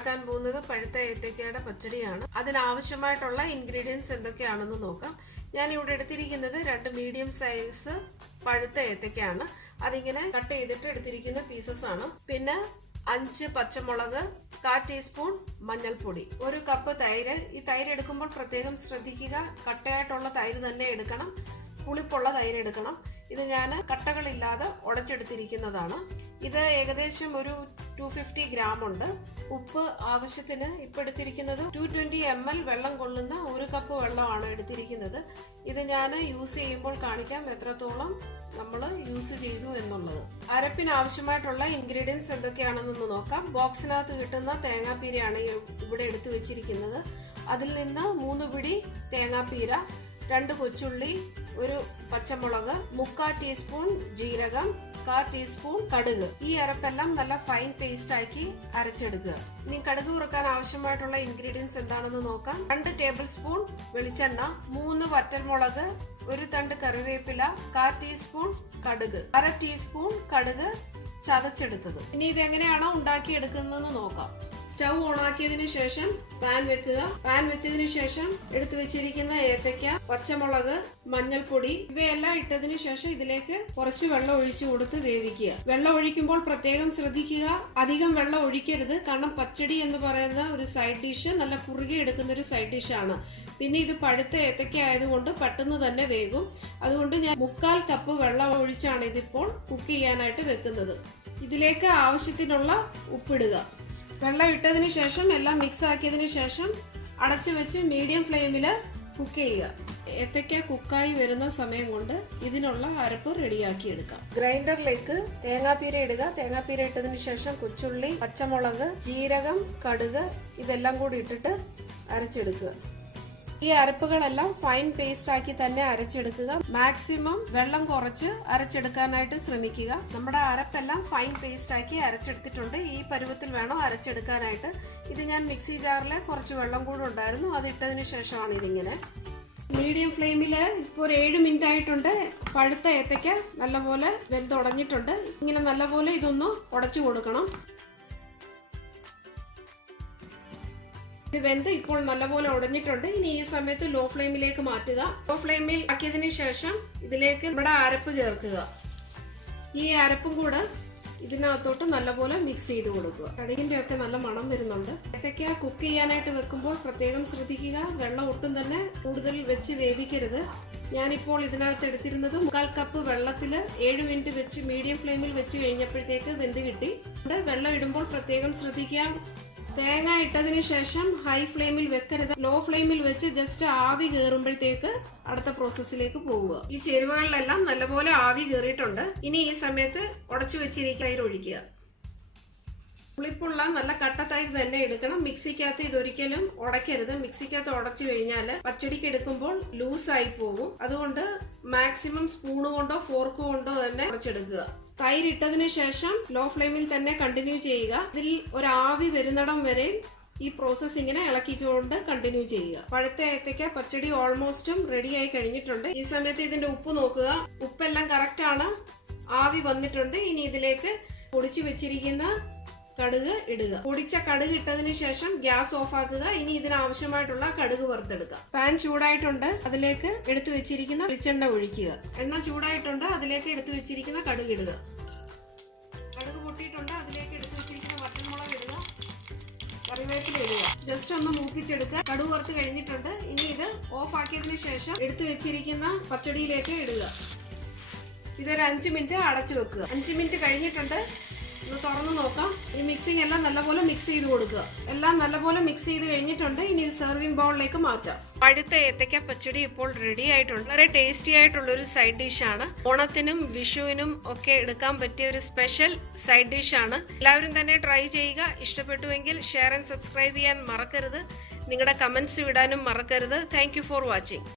ഉണ്ടാക്കാൻ പോകുന്നത് പഴുത്ത ഏത്തക്കയുടെ പച്ചടിയാണ്. അതിനാവശ്യമായിട്ടുള്ള ഇൻഗ്രീഡിയൻസ് എന്തൊക്കെയാണെന്ന് നോക്കാം. ഞാൻ ഇവിടെ എടുത്തിരിക്കുന്നത് 2 മീഡിയം സൈസ് പഴുത്ത ഏത്തക്കയാണ്. അതിങ്ങനെ കട്ട് ചെയ്തിട്ട് എടുത്തിരിക്കുന്ന പീസസ് ആണ്. പിന്നെ 5 പച്ചമുളക്, 1/4 ടീസ്പൂൺ മഞ്ഞൾപ്പൊടി, 1 കപ്പ് തൈര്. ഈ തൈര് എടുക്കുമ്പോൾ പ്രത്യേകം ശ്രദ്ധിക്കുക, കട്ടയായിട്ടുള്ള തൈര് തന്നെ എടുക്കണം, പുളിപ്പുള്ള തൈര് എടുക്കണം. ഇത് ഞാൻ കട്ടകളില്ലാതെ ഉടച്ചെടുത്തിരിക്കുന്നതാണ്. ഇത് ഏകദേശം ഒരു 250 ഗ്രാം ഉണ്ട്. ഉപ്പ് ആവശ്യത്തിന്. ഇപ്പം എടുത്തിരിക്കുന്നത് 220 ml വെള്ളം കൊള്ളുന്ന 1 കപ്പ് വെള്ളമാണ് എടുത്തിരിക്കുന്നത്. ഇത് ഞാൻ യൂസ് ചെയ്യുമ്പോൾ കാണിക്കാം എത്രത്തോളം നമ്മൾ യൂസ് ചെയ്തു എന്നുള്ളത്. അരപ്പിന് ആവശ്യമായിട്ടുള്ള ഇൻഗ്രീഡിയൻസ് എന്തൊക്കെയാണെന്നൊന്ന് നോക്കാം. ബോക്സിനകത്ത് കിട്ടുന്ന തേങ്ങാപ്പീരയാണ് ഇവിടെ എടുത്തു വെച്ചിരിക്കുന്നത്. അതിൽ നിന്ന് 3 പിടി തേങ്ങാപ്പീര, 2 കൊച്ചുള്ളി, 1 പച്ചമുളക്, 1/4 ടീസ്പൂൺ ജീരകം, 1/4 ടീസ്പൂൺ കടുക്. ഈ അരപ്പെല്ലാം നല്ല ഫൈൻ പേസ്റ്റ് ആക്കി അരച്ചെടുക്കുക. ഇനി കടുക് വറുക്കാൻ ആവശ്യമായിട്ടുള്ള ഇൻഗ്രീഡിയൻസ് എന്താണെന്ന് നോക്കാം. 2 ടേബിൾ സ്പൂൺ വെളിച്ചെണ്ണ, 3 വറ്റൽമുളക്, 1 തണ്ട് കറിവേപ്പില, 1/4 ടീസ്പൂൺ കടുക്, 1/2 ടീസ്പൂൺ കടുക് ചതച്ചെടുത്തത്. ഇനി ഇത് എങ്ങനെയാണോ ഉണ്ടാക്കിയെടുക്കുന്നതെന്ന് നോക്കാം. സ്റ്റൗ ഓണാക്കിയതിനു ശേഷം പാൻ വെക്കുക. പാൻ വെച്ചതിന് ശേഷം എടുത്തു വെച്ചിരിക്കുന്ന ഏത്തക്ക, പച്ചമുളക്, മഞ്ഞൾപ്പൊടി ഇവയെല്ലാം ഇട്ടതിനു ശേഷം ഇതിലേക്ക് കുറച്ച് വെള്ളം ഒഴിച്ചു കൊടുത്ത് വേവിക്കുക. വെള്ളം ഒഴിക്കുമ്പോൾ പ്രത്യേകം ശ്രദ്ധിക്കുക, അധികം വെള്ളം ഒഴിക്കരുത്. കാരണം പച്ചടി എന്ന് പറയുന്ന ഒരു സൈഡ് ഡിഷ് നല്ല കുറുകി എടുക്കുന്ന ഒരു സൈഡ് ഡിഷാണ്. പിന്നെ ഇത് പഴുത്ത ഏത്തക്ക ആയതുകൊണ്ട് പെട്ടെന്ന് തന്നെ വേകും. അതുകൊണ്ട് ഞാൻ 1/4 കപ്പ് വെള്ളം ഒഴിച്ചാണ് ഇതിപ്പോൾ കുക്ക് ചെയ്യാനായിട്ട് വെക്കുന്നത്. ഇതിലേക്ക് ആവശ്യത്തിനുള്ള ഉപ്പിടുക. വെള്ളം ഇട്ടതിന് ശേഷം എല്ലാം മിക്സ് ആക്കിയതിന് ശേഷം അടച്ചു വെച്ച് മീഡിയം ഫ്ലെയിമിൽ കുക്ക് ചെയ്യുക. ഏത്തക്ക കുക്കായി വരുന്ന സമയം കൊണ്ട് ഇതിനുള്ള അരപ്പ് റെഡിയാക്കി എടുക്കാം. ഗ്രൈൻഡറിലേക്ക് തേങ്ങാപ്പീര ഇടുക. തേങ്ങാപ്പീര ഇട്ടതിന് ശേഷം കൊച്ചുള്ളി, പച്ചമുളക്, ജീരകം, കടുക് ഇതെല്ലാം കൂടി ഇട്ടിട്ട് അരച്ചെടുക്കുക. ഈ അരപ്പുകളെല്ലാം ഫൈൻ പേസ്റ്റ് ആക്കി തന്നെ അരച്ചെടുക്കുക. മാക്സിമം വെള്ളം കുറച്ച് അരച്ചെടുക്കാനായിട്ട് ശ്രമിക്കുക. നമ്മുടെ അരപ്പെല്ലാം ഫൈൻ പേസ്റ്റ് ആക്കി അരച്ചെടുത്തിട്ടുണ്ട്. ഈ പരുവത്തിൽ വേണം അരച്ചെടുക്കാനായിട്ട്. ഇത് ഞാൻ മിക്സി ജാറിൽ കുറച്ച് വെള്ളം കൂടെ ഉണ്ടായിരുന്നു, അത് ഇട്ടതിന് ശേഷമാണ് ഇതിങ്ങനെ. മീഡിയം ഫ്ലെയിമിൽ ഇപ്പോൾ ഒരു 7 മിനിറ്റ് ആയിട്ടുണ്ട്. പഴുത്ത ഏത്തയ്ക്ക നല്ലപോലെ വെന്തുടഞ്ഞിട്ടുണ്ട്. ഇങ്ങനെ നല്ലപോലെ ഇതൊന്ന് ഉടച്ചു കൊടുക്കണം. ഇത് വെന്ത് ഇപ്പോൾ നല്ലപോലെ ഉടഞ്ഞിട്ടുണ്ട്. ഇനി ഈ സമയത്ത് ലോ ഫ്ലെയിമിലേക്ക് മാറ്റുക. ലോ ഫ്ലെയിമിൽ ആക്കിയതിനു ശേഷം ഇതിലേക്ക് നമ്മുടെ അരപ്പ് ചേർക്കുക. ഈ അരപ്പും കൂടെ ഇതിനകത്തോട്ട് നല്ലപോലെ മിക്സ് ചെയ്ത് കൊടുക്കുക. കടുകിന്റെ ഒക്കെ നല്ല മണം വരുന്നുണ്ട്. ഏത്തക്ക കുക്ക് ചെയ്യാനായിട്ട് വെക്കുമ്പോൾ പ്രത്യേകം ശ്രദ്ധിക്കുക, വെള്ളം ഒട്ടും തന്നെ കൂടുതൽ വെച്ച് വേവിക്കരുത്. ഞാനിപ്പോൾ ഇതിനകത്ത് എടുത്തിരുന്നത് 1/4 കപ്പ് വെള്ളത്തിൽ 7 മിനിറ്റ് വെച്ച് മീഡിയം ഫ്ലെയിമിൽ വെച്ച് കഴിഞ്ഞപ്പോഴത്തേക്ക് വെന്ത് കിട്ടി. വെള്ളം ഇടുമ്പോൾ പ്രത്യേകം ശ്രദ്ധിക്കാം, തേങ്ങ ഇട്ടതിന് ശേഷം ഹൈ ഫ്ലെയിമിൽ വെക്കരുത്. ലോ ഫ്ലെയിമിൽ വെച്ച് ജസ്റ്റ് ആവി കയറുമ്പോഴത്തേക്ക് അടുത്ത പ്രോസസ്സിലേക്ക് പോവുക. ഈ ചേരുവകളിലെല്ലാം നല്ലപോലെ ആവി കയറിയിട്ടുണ്ട്. ഇനി ഈ സമയത്ത് ഉടച്ചു വെച്ചിരിക്കുന്ന തൈര് ഒഴിക്കുക. പുളിപ്പുള്ള നല്ല കട്ട തൈര് തന്നെ എടുക്കണം. മിക്സിക്കകത്ത് ഇതൊരിക്കലും ഉടയ്ക്കരുത്. മിക്സിക്കകത്ത് ഉടച്ചു കഴിഞ്ഞാൽ പച്ചടിക്ക് എടുക്കുമ്പോൾ ലൂസായി പോകും. അതുകൊണ്ട് മാക്സിമം സ്പൂണ് കൊണ്ടോ ഫോർക്ക് കൊണ്ടോ തന്നെ ഉടച്ചെടുക്കുക. തൈര് ഇട്ടതിന് ശേഷം ലോ ഫ്ലെയിമിൽ തന്നെ കണ്ടിന്യൂ ചെയ്യുക. ഇതിൽ ഒരു ആവി വരുന്നിടം വരെ ഈ പ്രോസസ് ഇങ്ങനെ ഇളക്കിക്കൊണ്ട് കണ്ടിന്യൂ ചെയ്യുക. പഴുത്ത ഏത്തയ്ക്ക പച്ചടി ഓൾമോസ്റ്റും റെഡി ആയി കഴിഞ്ഞിട്ടുണ്ട്. ഈ സമയത്ത് ഇതിന്റെ ഉപ്പ് നോക്കുക. ഉപ്പെല്ലാം കറക്റ്റ് ആണ്, ആവി വന്നിട്ടുണ്ട്. ഇനി ഇതിലേക്ക് പൊടിച്ചു വെച്ചിരിക്കുന്ന കടുക് ഇടുക. പൊടിച്ച കടുക് ഇട്ടതിന് ശേഷം ഗ്യാസ് ഓഫ് ആക്കുക. ഇനി ഇതിനാവശ്യമായിട്ടുള്ള കടുക് വറുത്തെടുക്കുക. പാൻ ചൂടായിട്ടുണ്ട്, അതിലേക്ക് എടുത്തു വെച്ചിരിക്കുന്ന വെളിച്ചെണ്ണ ഒഴിക്കുക. എണ്ണ ചൂടായിട്ടുണ്ട്, അതിലേക്ക് എടുത്തു വെച്ചിരിക്കുന്ന കടുക് ഇടുക. കടുക് പൊട്ടിയിട്ടുണ്ട്, അതിലേക്ക് എടുത്തു വെച്ചിരിക്കുന്ന വറ്റൽമുളക് ഇടുക, കറിവേപ്പില ഇടുക. ജസ്റ്റ് ഒന്ന് മൂപ്പിച്ചെടുക്കുക. കടുക് വറുത്ത് കഴിഞ്ഞിട്ടുണ്ട്. ഇനി ഇത് ഓഫ് ആക്കിയതിനു ശേഷം എടുത്തു വെച്ചിരിക്കുന്ന പച്ചടിയിലേക്ക് ഇടുക. ഇതൊരു 5 മിനിറ്റ് അടച്ചു വെക്കുക. 5 മിനിറ്റ് കഴിഞ്ഞിട്ടുണ്ട്. ഇത് തുറന്നു നോക്കാം. ഈ മിക്സിംഗ് എല്ലാം നല്ലപോലെ മിക്സ് ചെയ്ത് കൊടുക്കുക. എല്ലാം നല്ലപോലെ മിക്സ് ചെയ്ത് കഴിഞ്ഞിട്ടുണ്ട്. ഇനി സെർവിംഗ് ബൗളിലേക്ക് മാറ്റാം. പഴുത്ത ഏത്തക്ക പച്ചടി ഇപ്പോൾ റെഡി ആയിട്ടുണ്ട്. വളരെ ടേസ്റ്റി ആയിട്ടുള്ള ഒരു സൈഡ് ഡിഷാണ്. ഓണത്തിനും വിഷുവിനും ഒക്കെ എടുക്കാൻ പറ്റിയ ഒരു സ്പെഷ്യൽ സൈഡ് ഡിഷാണ്. എല്ലാവരും തന്നെ ട്രൈ ചെയ്യുക. ഇഷ്ടപ്പെട്ടുവെങ്കിൽ ഷെയർ ആൻഡ് സബ്സ്ക്രൈബ് ചെയ്യാൻ മറക്കരുത്. നിങ്ങളുടെ കമന്റ്സ് വിടാനും മറക്കരുത്. Thank you for watching.